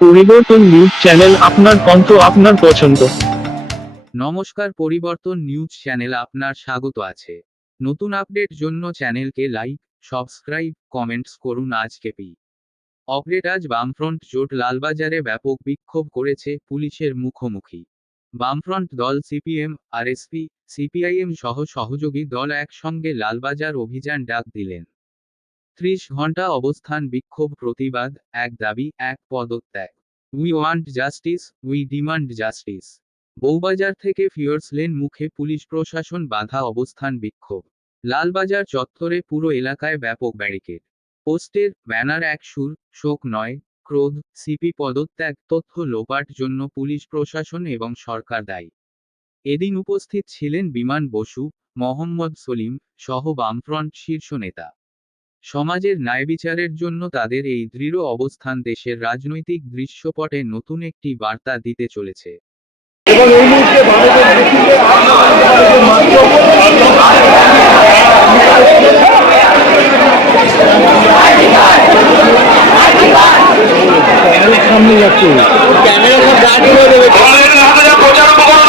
পরিবর্তন news channel আপনার কণ্ঠ আপনার পছন্দ। নমস্কার, পরিবর্তন নিউজ চ্যানেল আপনার স্বাগত আছে। নতুন আপডেট জন্য চ্যানেলকে লাইক, সাবস্ক্রাইব, কমেন্টস করুন আজকে পি। অপডেট আজ বামফ্রন্ট জোট লালবাজারে ব্যাপক বিক্ষোভ করেছে পুলিশের মুখোমুখি। বামফ্রন্ট দল সিপিএম, আরএসপি, সিপিআইএম সহ সহযোগী দল একসঙ্গে লালবাজার অভিযান ডাক দিলেন। ত্রিশ ঘণ্টা অবস্থান বিক্ষোভ প্রতিবাদ, এক দাবি, এক পদত্যাগ। We want justice we demand justice Bowbazar থেকে ফিওর্স লেন মুখে পুলিশ প্রশাসন বাধা অবস্থান বিক্ষোভ। লালবাজার চত্বরে পুরো এলাকায় ব্যাপক ব্যারিকেড। পোস্টের ব্যানার এক সুর, শোক নয়, ক্রোধ সিপি পদত্যাগ, তথ্য লোপাট জন্য পুলিশ প্রশাসন এবং সরকার দায়ী। এদিন উপস্থিত ছিলেন বিমান বসু, মোহাম্মদ সলিম সহ বামফ্রন্ট শীর্ষ নেতা। সমাজের ন্যায়বিচারের জন্য তাদের এই দৃঢ় অবস্থান দেশের রাজনৈতিক দৃশ্যপটে নতুন একটি বার্তা দিতে চলেছে। এবং এই মুহূর্তে ভারতের নেতৃত্বে সামনে যাচ্ছে। কংগ্রেসের হাতে যা প্রচার উপকরণ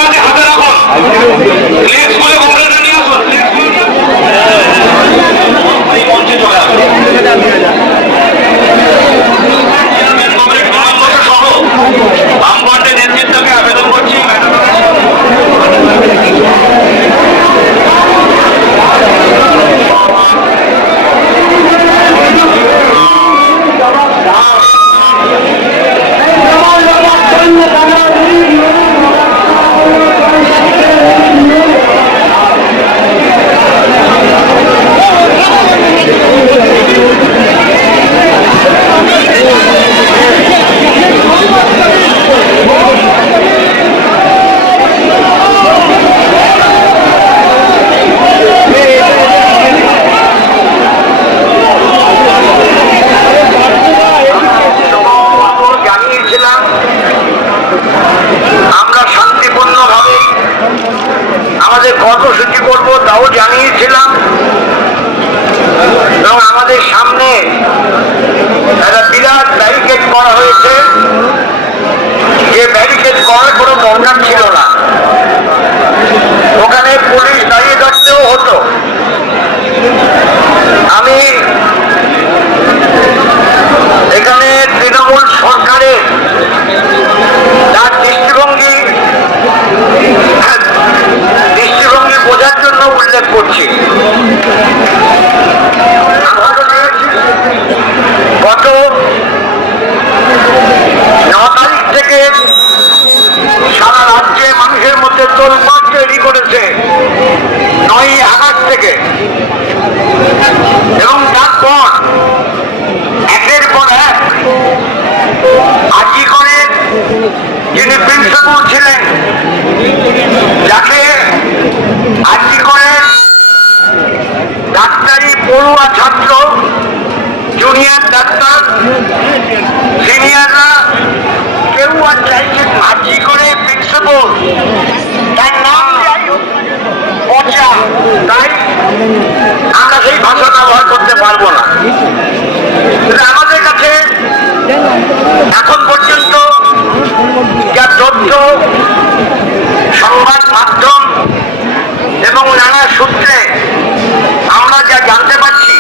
Amén. আমরা সেই ভাষা ব্যবহার করতে পারব না। আমাদের কাছে এখন পর্যন্ত যা তথ্য সংবাদ মাধ্যম এবং নানা সূত্রে আমরা যা জানতে পারছি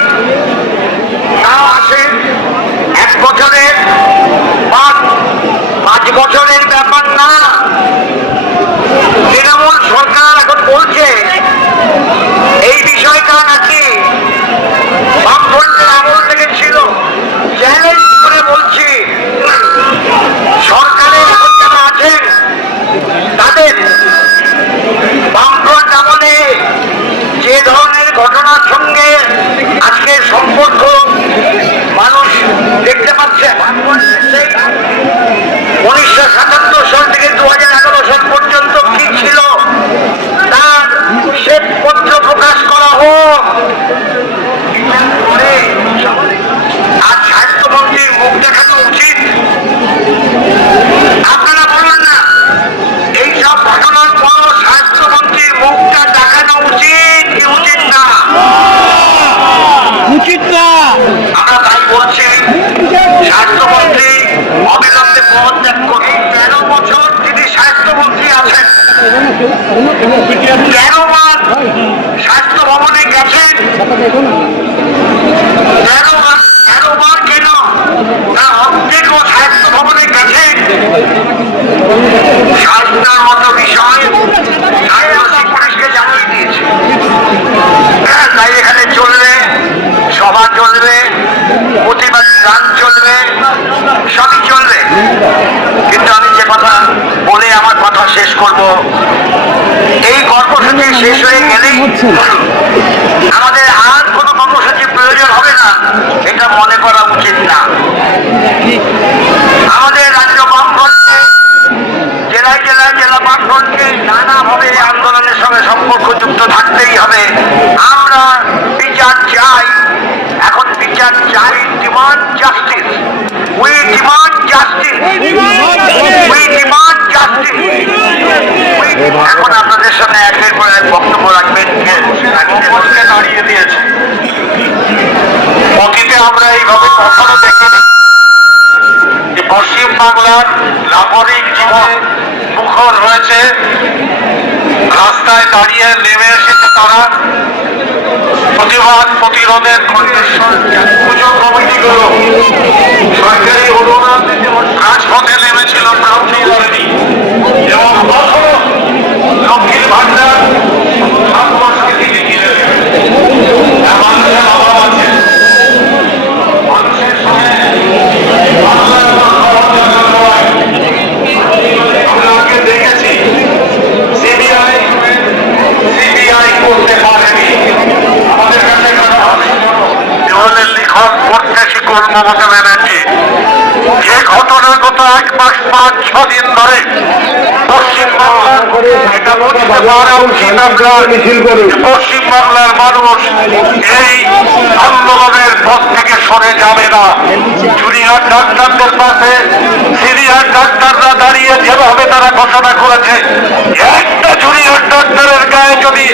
তেরো বার স্বাস্থ্য ভবনে গেছেন তেরোবার কেন না অর্ধেক ও স্বাস্থ্য ভবনে গেছেন স্বাস্থ্যের মতো বিষয় স্বাস্থ্য পুলিশকে জানিয়ে দিয়েছে হ্যাঁ, তাই এখানে চলবে সভা চলবে প্রতিবাদী গান চলবে সবই চলবে কিন্তু আমি যে কথা বলে আমার কথা শেষ করব এই কর্মসূচি শেষ গেলেই আমাদের আর কোনো কর্মসূচি প্রয়োজন হবে না মনে করা উচিত না। আমাদের রাজ্য জেলায় জেলায় জেলা নানাভাবে আন্দোলনের সঙ্গে সম্পর্কযুক্ত থাকতেই হবে। আমরা বিচার চাই, এখন বিচার চাই ডিমান্ড জাস্টিস। উই ডিমান্ড এখন আপনাদের সামনে একের পর এক বক্তব্য রাখবেন দাঁড়িয়ে দিয়েছে। অতীতে আমরা এইভাবে কখনো দেখিনি যে পশ্চিম বাংলার নাগরিক জীবন মুখর হয়েছে রাস্তায় দাঁড়িয়ে নেমে এসেছে তারা। প্রতিবাদ প্রতিরোধের পুজো কমিটিগুলো সরকারি অনুদান রাজপথে নেমেছিল প্রান্তিক এবং পশ্চিমবাংলার মানুষ এই আন্দোলনের পথ থেকে সরে যাবে না। জুনিয়র ডাক্তারদের পাশে, সিনিয়র ডাক্তাররা দাঁড়িয়ে যেভাবে তারা ঘোষণা করেছে একটা জুনিয়র ডাক্তারের গায়ে যদি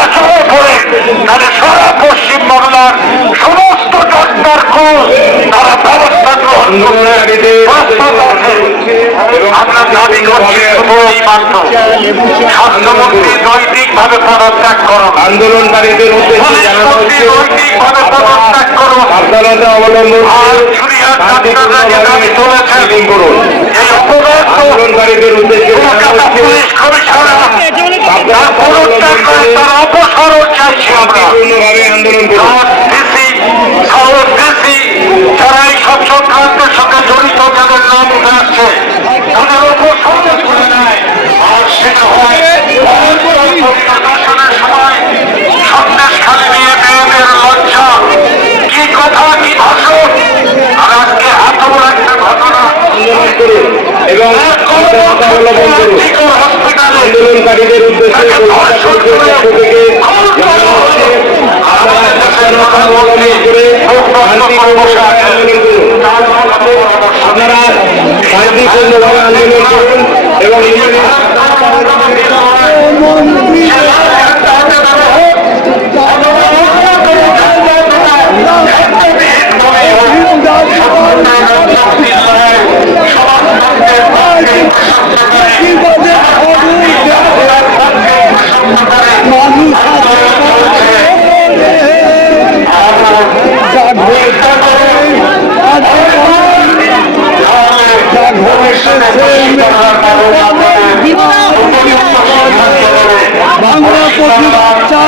আচরণ পড়ে তাহলে সারা পশ্চিমবাংলার সমস্ত ডাক্তার কোষ তারা ব্যবস্থা গ্রহণ করবে প্রস্তুত আছে আমরা দাবি করছি শুধু এই মাত্র স্বাস্থ্যমন্ত্রী নৈতিকভাবে পদত্যাগ করুন আন্দোলনকারীদের উদ্দেশ্যে জানানো হচ্ছে করুন সাবধানতা অবলম্বন করুন। আন্দোলনকারীদের উদ্দেশ্যে জানানো কলকাতা হচ্ছে পুলিশ কমিশনার তার পদত্যাগ করে তার অপসারণ চাইছি আমরা শান্তিপূর্ণভাবে আন্দোলন করুন সাউথ ডিসি সাউথ ডিসি যারা এই সব চক্রান্তের সঙ্গে জড়িত যাদের নাম উঠে আসছে তাদের উপর সন্দেহ করে নেয় আর সেটা হয় প্রদর্শনের সময় সন্দেশ খালি নিয়ে মেয়েদের লজ্জা কি কথা কি ভাষণ আর আজকে এত বড় একটা ঘটনা আন্দোলন করুন এবং সাবধানতা অবলম্বন করুন আন্দোলনকারীদের উদ্দেশ্যে কলকাতা পক্ষ থেকে অবলম্বন করে শান্তিপূর্ণভাবে আন্দোলন করুন। আপনারা শান্তিপূর্ণভাবে আন্দোলন করুন। এবং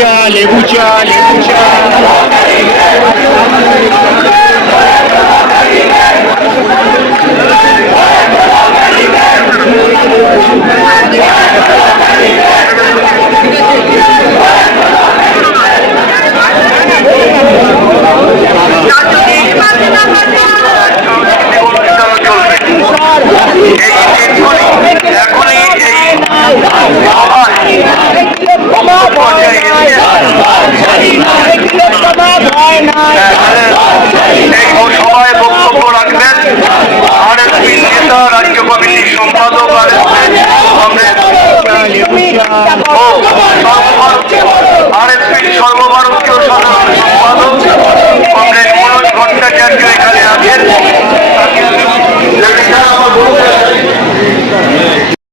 Ucciale, ucciale, ucciale. quero que eu